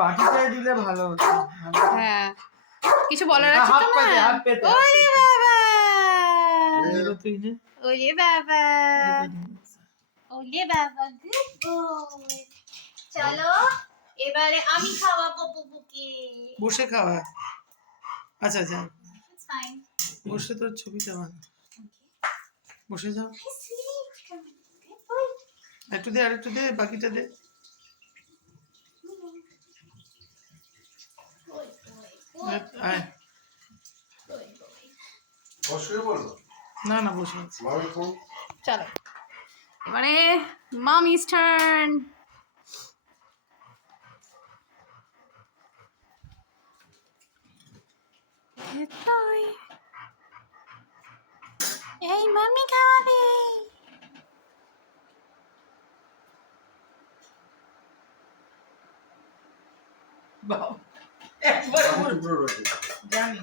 বাটিটাই দিলে ভালো হতো। হ্যাঁ, কিছু বলার আছে তোমার? হাত পেতে ওরে বাবা, তুই নে। ওরে বাবা, ওরে বাবা, গুড বয়। চলো এবারে আমি খাওয়াবো বুবুকে। বসে খাওয়া। আচ্ছা আচ্ছা, It's fine. বসে তোর ছবিটা বানা। বসে যাও, Hi, sweetie. Come on. Good boy. একটু দে, বাকিটা দে। Good boy. আয়। Good boy. বসে বলো না না, বসে আছে। মামি কোন চলো এবারে মামি's টার্ন। এই মামি খাওয়াবে। বাবা একবারে টুকরো রয়েছে জানি।